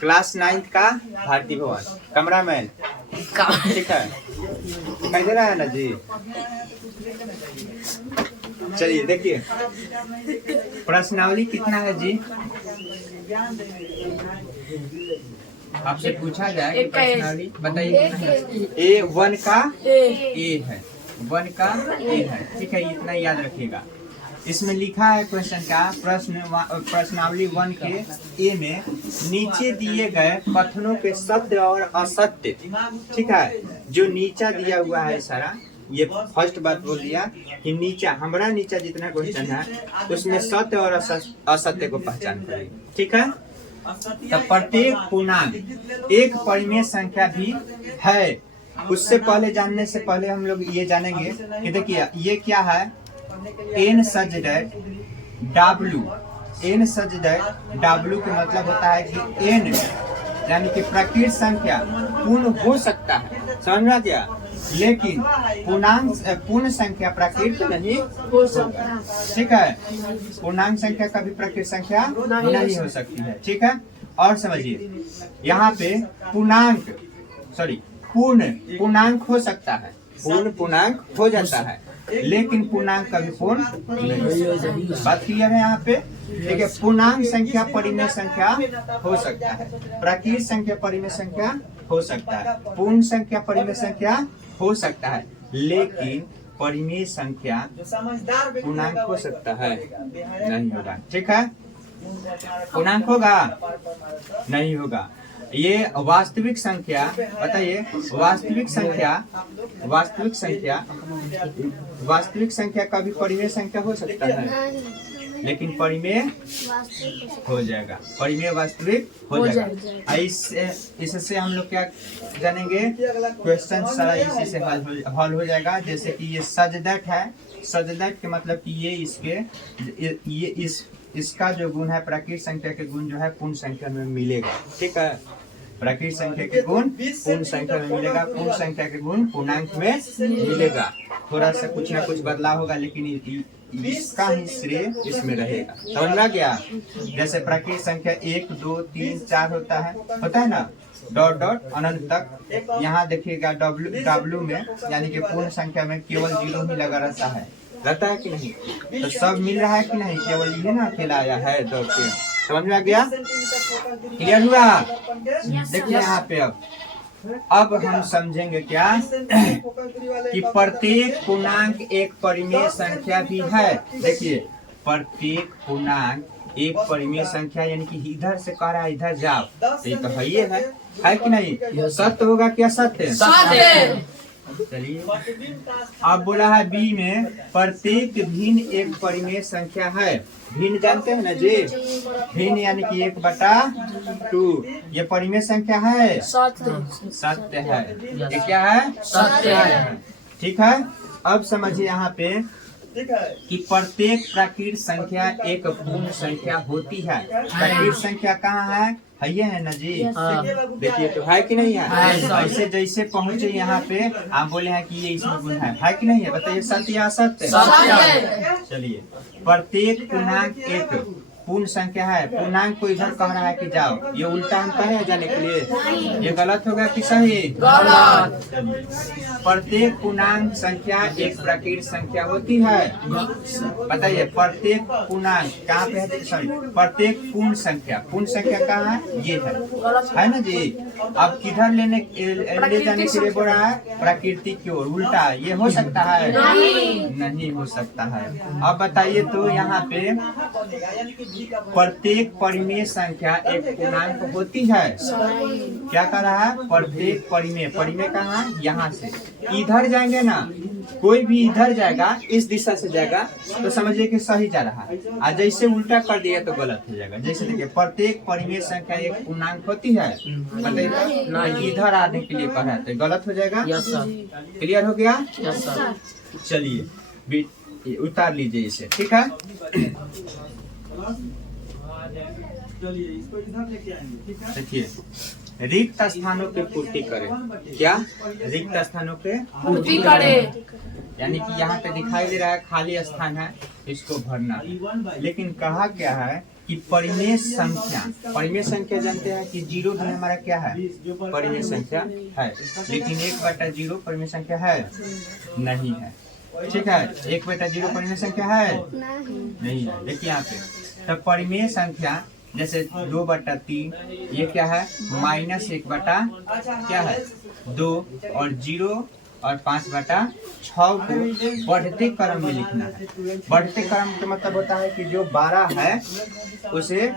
Class 9 का भारती भवन cameraman, ठीक है, दिखाई दे रहा है ना जी। चलिए देखिए प्रश्नावली कितना है जी, आपसे पूछा जाए कि प्रश्नावली बताइए। A1 का A है, 1 का A है, ठीक है, इतना याद रखिएगा। इसमें लिखा है क्वेश्चन का प्रश्नावली 1 के ए में नीचे दिए गए कथनों के सत्य और असत्य, ठीक है, जो नीचा दिया हुआ है सारा, ये फर्स्ट बात बोल दिया कि नीचा हमारा नीचा जितना क्वेश्चन है उसमें सत्य और असत्य को पहचान करेंगे, ठीक है। तो प्रत्येक पूर्णांक एक परिमेय संख्या भी है। उससे पहले जानने से पहले हम लोग ये जानेंगे कि देखिए ये क्या है, n such that w, n such that w का मतलब होता है कि n यानी कि प्राकृत संख्या पूर्ण हो सकता है, समझ में आ गया, लेकिन पूर्ण संख्या प्राकृत नहीं हो सकता, ठीक है, पूर्णांक संख्या कभी प्राकृत संख्या नहीं हो सकती है, ठीक है। और समझिए यहाँ पे पूर्ण पूर्णांक हो सकता है, पूर्ण पूर्णांक हो जाता है, लेकिन पूर्णांक कभी पूर्ण नहीं हो सकता। बात क्लियर है यहाँ पे, ठीक है। पूर्णांक संख्या परिमेय संख्या हो सकता है, प्राकृत संख्या परिमेय संख्या हो सकता है, पूर्ण संख्या परिमेय संख्या हो सकता है, लेकिन परिमेय संख्या पूर्णांक हो सकता है नहीं होगा, ठीक है। पूर्णांक होगा नहीं होगा। ये वास्तविक संख्या, बताइए वास्तविक संख्या कभी परिमेय संख्या हो सकता है, लेकिन परिमेय हो जाएगा, परिमेय वास्तविक हो जाएगा। इससे हम लोग क्या जानेंगे, क्वेश्चन सारा इसी से हल हो जाएगा। जैसे कि ये सजदट है, सजदट के मतलब कि ये इसका जो गुण है प्राकृत संख्या के गुण जो है पूर्ण संख्या में मिलेगा, ठीक है, प्राकृत संख्या के गुण पूर्ण संख्या में मिलेगा, पूर्ण संख्या के गुण पूर्णांक में मिलेगा। थोड़ा सा कुछ ना कुछ बदलाव होगा, लेकिन इसका ही श्रेय इसमें रहेगा, समझ में आ गया। जैसे प्राकृत संख्या 1 2 3 4 होता है ना, डॉट डॉट अनंत तक। यहाँ देखिएगा W में यानी कि पूर्ण संख्या में केवल 0 ही लगा रहता है कि नहीं, तो सब मिल रहा है कि नहीं, केवल ये ना अकेला आया है डॉट पे, समझ में आ गया, क्लियर हुआ। देखिए यहाँ पे अब हम समझेंगे क्या कि प्रत्येक पूर्णांक एक परिमेय संख्या भी है। देखिए प्रत्येक पूर्णांक एक परिमेय संख्या, यानी कि इधर से कह रहा है इधर जाओ, तो ये तो है कि नहीं, सत्य होगा क्या, सत्य। चलिए अब बोला है बी में प्रत्येक भिन्न एक परिमेय संख्या है। भिन्न जानते हैं ना जी, भिन्न यानी कि 1/2, ये परिमेय संख्या है, सत्य है, ये क्या है, सत्य है, ठीक है। अब समझिए यहाँ पे कि प्रत्येक प्राकृत संख्या एक पूर्ण संख्या होती है। प्राकृत संख्या कहाँ है ये है ना जी, देखिए तो है कि नहीं है। ऐसे जैसे पहुँचे यहाँ पे आप बोले हैं कि ये इसमें गुण है कि नहीं है, बताइए सत्य या असत्य। चलिए प्रत्येक पूर्णांक एक पूर्ण संख्या है, पूर्णांक को इधर कह रहा है कि जाओ, ये उल्टा हम कहे जाने के लिए, ये गलत होगा कि सही, गलत। प्रत्येक पूर्णांक संख्या एक प्राकृत संख्या होती है, बताइए प्रत्येक पूर्णांक कहाँ पे है, सॉरी प्रत्येक पूर्ण संख्या कहाँ है, ये है ना जी। अब किधर ले जाने के लिए बोल रहा है, प्रकृति की ओर, उल्टा, ये हो सकता है, नहीं हो सकता है। अब बताइए तो यहाँ पे प्रत्येक परिमेय संख्या एक पूर्णांक होती है, क्या कर रहा है, प्रत्येक परिमेय कहाँ, यहाँ से इधर जाएंगे ना, कोई भी इधर जाएगा, इस दिशा से जाएगा तो समझिए कि सही जा रहा है, और जैसे उल्टा कर दिया तो गलत हो जाएगा। जैसे देखिए प्रत्येक परिमेय संख्या एक पूर्णांक होती है, बताइए ना, इधर आने के लिए कह रहा है तो गलत हो जाएगा। क्लियर हो गया, चलिए उतार लीजिए इसे, ठीक है। देखिए रिक्त स्थानों पे पूर्ति करें, क्या रिक्त स्थानों पे पूर्ति करें, यानी कि यहाँ पे दिखाई दे रहा है खाली स्थान है, इसको भरना। लेकिन कहा क्या है कि परिमेय संख्या जानते हैं कि जीरो भी हमारा क्या है, परिमेय संख्या है, लेकिन 1/0 परिमेय संख्या है नहीं है। ठीक है, 1/0 परिमेय संख्या है नहीं है। देखिए यहाँ पे तो परिमेय संख्या जैसे 2/3 ये क्या है, -1 क्या है 2, और 0 और 5/6 को बढ़ते क्रम में लिखना है। बढ़ते क्रम का मतलब होता है कि जो 12 है उसे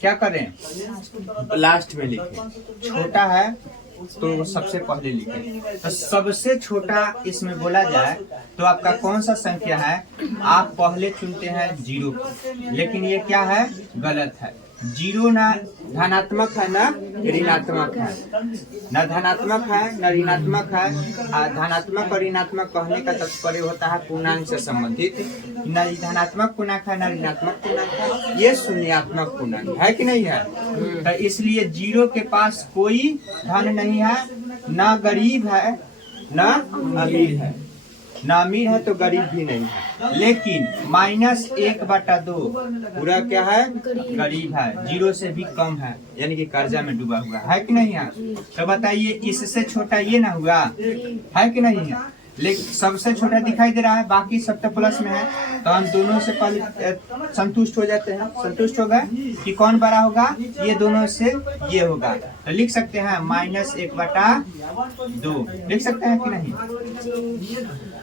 क्या करें, लास्ट में लिखें, छोटा है तो सबसे पहले लिखें। तो सबसे छोटा इसमें बोला जाए तो आपका कौन सा संख्या है, आप पहले चुनते हैं 0, लेकिन ये क्या है, गलत है। 0 ना धनात्मक है ना ऋणात्मक है, न धनात्मक है न ऋणात्मक है। धनात्मक और ऋणात्मक कहने का तात्पर्य होता है पूर्णांक से संबंधित। न धनात्मक पूर्णांक है न ऋणात्मक पूर्णांक है, ये शून्यात्मक पूर्णांक है कि नहीं है। तो इसलिए 0 के पास कोई धन नहीं है, न गरीब है न अमीर है, न अमीर है तो गरीब भी नहीं है। लेकिन -1/2 पूरा क्या है, गरीब है, 0 से भी कम है, यानी कि कर्जा में डूबा हुआ है कि नहीं है। तो बताइए इससे छोटा ये ना हुआ है कि नहीं है। लेकिन सबसे छोटा दिखाई दे रहा है, बाकी सब तो प्लस में है, तो हम दोनों से पहले संतुष्ट हो जाते हैं। संतुष्ट हो गए कि कौन बड़ा होगा, ये दोनों से ये होगा, तो लिख सकते हैं -1/2 लिख सकते हैं कि नहीं।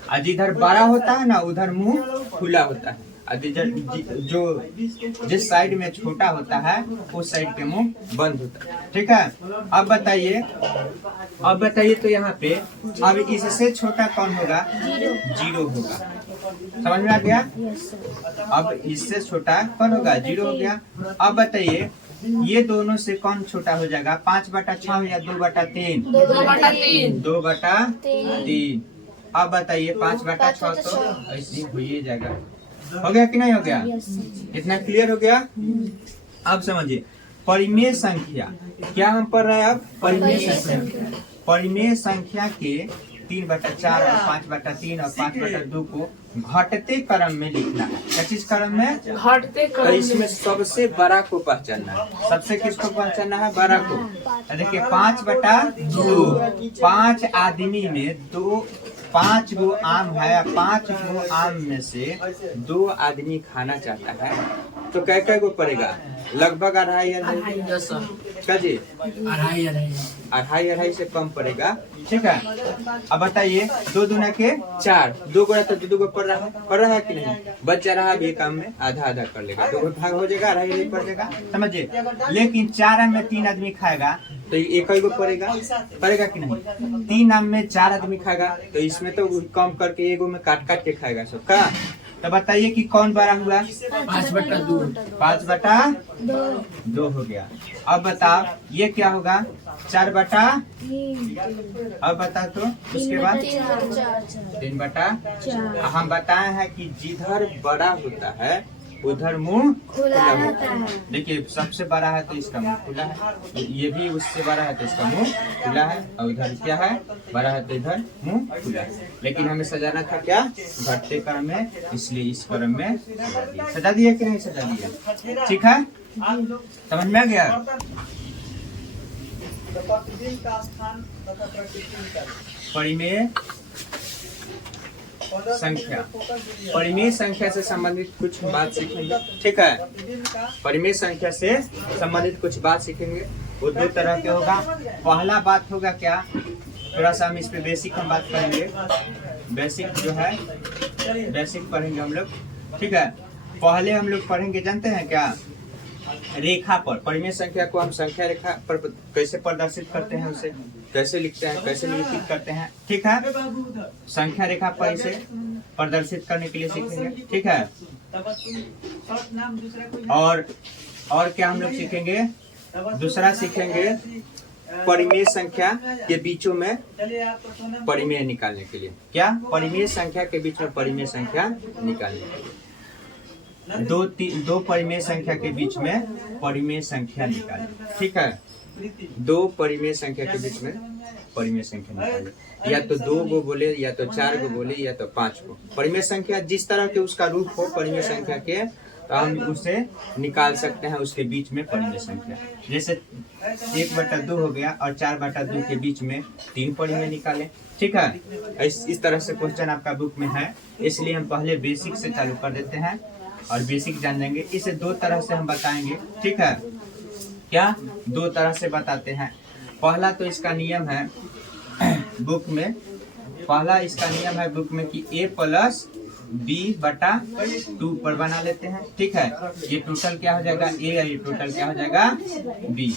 आज इधर बड़ा होता है ना उधर मुंह खुला होता है, जो जिस साइड में छोटा होता है उस साइड के मुंह बंद होता है। ठीक है, अब बताइए तो यहाँ पे अब इससे छोटा कौन होगा, 0 होगा। समझ में आ गया। अब इससे छोटा कौन होगा, 0 हो गया। अब बताइए ये दोनों से कौन छोटा हो जाएगा, 5/6 या 2/3? 2/3। अब बताइए 5/6 तो ऐसे हो ही जाएगा। हो गया कि नहीं हो गया, इतना क्लियर हो गया। अब समझिए परिमेय संख्या क्या हम पढ़ रहे हैं। अब परिमेय संख्या के 3/4 और 5/3 और 5/2 को घटते क्रम में लिखना है। क्या चीज क्रम में, घटते क्रम। तो इसमें सबसे बड़ा को पहचानना है। सबसे किसको पहचानना है, बड़ा को। देखिए 5/2, 5 आदमी में 5 गो आम है, 5 गो आम में से 2 आदमी खाना चाहता है, तो कै गो पड़ेगा, लगभग 2.5 2.5 से कम पड़ेगा। ठीक है, अब बताइए 2 दूना के 4, 2 गोड़ा तो 2 गो पड़ रहा है कि नहीं, बच जा रहा है भी काम में, आधा कर लेगा, 2 भाग हो जाएगा, 2.5 पड़ जाएगा, समझिए। लेकिन 4 आम में 3 आदमी खाएगा तो 1 गो पड़ेगा कि नहीं। 3 आम में 4 आदमी खाएगा तो इसमें तो कम करके 1 में काट के खाएगा सबका। तो बताइए कि कौन बड़ा हुआ, 5/2 5/2 हो गया। अब बताओ ये क्या होगा, 4/3। अब बता तो उसके बाद 3/4। हम बताए हैं कि जिधर बड़ा होता है उधर मुंह खुला होता है। देखिए सबसे बड़ा है तो इसका मुंह खुला है, ये भी उससे बड़ा है तो इसका मुंह खुला है, और उधर क्या है, बड़ा है तो इधर मुंह खुला है। लेकिन हमें सजाना था क्या, घटते क्रम में, इसलिए इस क्रम में सजा दिया कि नहीं सजा दिया। ठीक है, समझ में आ गया। परिमेय संख्या से संबंधित कुछ बात सीखेंगे। ठीक है, परिमेय संख्या से संबंधित कुछ बात सीखेंगे। वो 2 तरह के होगा। पहला बात होगा क्या, थोड़ा सा हम इस पे बेसिक हम बात करेंगे। बेसिक जो है बेसिक पढ़ेंगे हम लोग। ठीक है, पहले हम लोग पढ़ेंगे जानते हैं क्या, रेखा पर। परिमेय संख्या को हम संख्या रेखा पर कैसे प्रदर्शित करते हैं, उसे कैसे लिखते हैं, कैसे निरूपित करते हैं। ठीक है, संख्या रेखा पर इसे प्रदर्शित करने के लिए सीखेंगे। ठीक है, और क्या हम लोग सीखेंगे, दूसरा सीखेंगे परिमेय संख्या के बीचों में परिमेय निकालने के लिए। क्या, परिमेय संख्या के बीच में परिमेय संख्या निकालने के लिए। दो परिमेय संख्या के बीच में परिमेय संख्या निकालें। ठीक है, 2 परिमेय संख्या के बीच में परिमेय संख्या निकालें, या तो 2 गो बोले, या तो 4 गो बोले, या तो 5 गो। परिमेय संख्या जिस तरह के उसका रूप हो परिमेय संख्या के, तो हम उसे निकाल सकते हैं उसके बीच में परिमेय संख्या। जैसे 1/2 हो गया और 4/2 के बीच में 3 परिमेय निकालें। ठीक है, इस तरह से क्वेश्चन आपका बुक में है, इसलिए हम पहले बेसिक से चालू कर देते हैं और बेसिक जान लेंगे। इसे 2 तरह से हम बताएंगे। ठीक है, क्या 2 तरह से बताते हैं। पहला तो इसका नियम है बुक में, पहला इसका नियम है बुक में कि a+b/2 पर बना लेते हैं। ठीक है, ये टोटल क्या हो जाएगा a और ये टोटल क्या हो जाएगा b।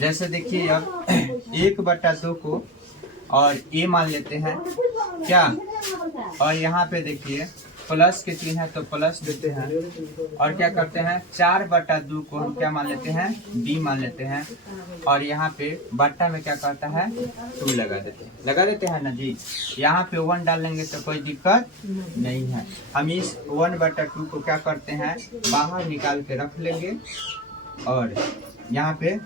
जैसे देखिए अब 1/2 को और a मान लेते हैं क्या, और यहाँ पे देखिए प्लस के चिन्ह है तो प्लस देते हैं, और क्या करते हैं 4/2 को हम क्या मान लेते हैं b मान लेते हैं, और यहाँ पे बट्टा में क्या करता है 2 लगा देते हैं ना जी। यहाँ पे 1 डाल लेंगे तो कोई दिक्कत नहीं है। हम इस 1/2 को क्या करते हैं बाहर निकाल के रख लेंगे, और यहाँ पे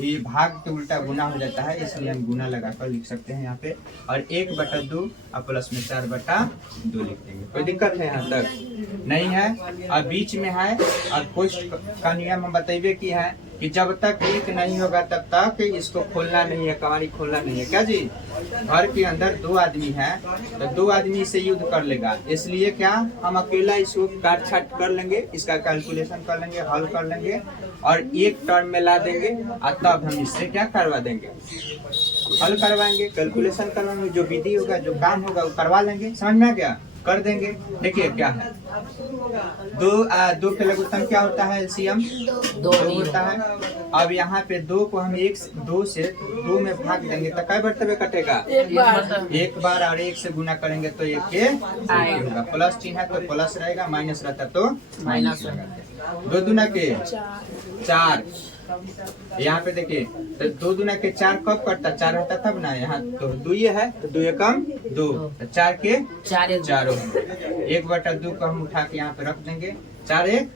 ये भाग के उल्टा गुना हो जाता है, इसलिए हम गुना लगाकर लिख सकते हैं यहाँ पे, और 1/2 और प्लस में 4/2 लिख देंगे। कोई दिक्कत है यहाँ तक नहीं है। और बीच में है, और क्वेश्चन का नियम हम बतेबे की है कि जब तक 1 नहीं होगा तब तक इसको खोलना नहीं है, कवारी खोलना नहीं है। क्या जी, घर के अंदर 2 आदमी है तो 2 आदमी से युद्ध कर लेगा, इसलिए क्या हम अकेला इसको काट छाट कर लेंगे, इसका कैलकुलेशन कर लेंगे, हल कर लेंगे और एक टर्म में ला देंगे, और तब हम इससे क्या करवा देंगे हल करवाएंगे, कैलकुलेशन करवाएंगे, जो विधि होगा जो काम होगा वो करवा लेंगे। समझ में आ गया, कर देंगे। देखिए क्या है 2 के लघुत्तम क्या होता है एलसीएम 2 होता है। अब यहाँ पे 2 को हम 2 से 2 में भाग देंगे तो कै बर्तबे कटेगा एक बार, और 1 से गुना करेंगे तो 1 के होगा। प्लस चिन्ह है तो प्लस रहेगा, माइनस रहता तो माइनस रहेगा। 2 दूना के 4, यहाँ पे देखिए तो 2 दूना के 4 कब करता 4 रहता तब ना, यहाँ तो 2 है तो 2 एकम 2, 4 के 4 1/2 को हम उठा के यहाँ पे रख देंगे, 4 1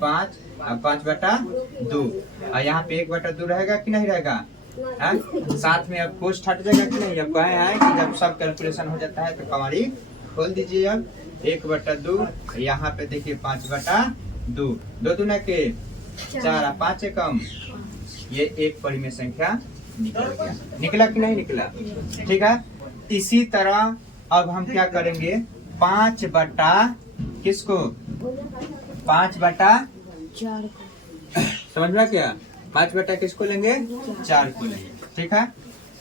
5 और 5/2, और यहाँ पे 1/2 रहेगा कि नहीं रहेगा, साथ में अब कोष्ठ हट जाएगा कि नहीं। अब कहे हैं कि जब सब कैलकुलेशन हो जाता है तो कमारी खोल दीजिए। अब 1/2, यहाँ पे देखिए 5/2, 2 दूना के 4 और 5 एकम, ये एक परिमेय संख्या निकल गया। निकला कि नहीं निकला, ठीक है। इसी तरह अब हम क्या करेंगे 5/, किसको 5/4, समझ में क्या 5/, किसको लेंगे 4 को लेंगे। ठीक है,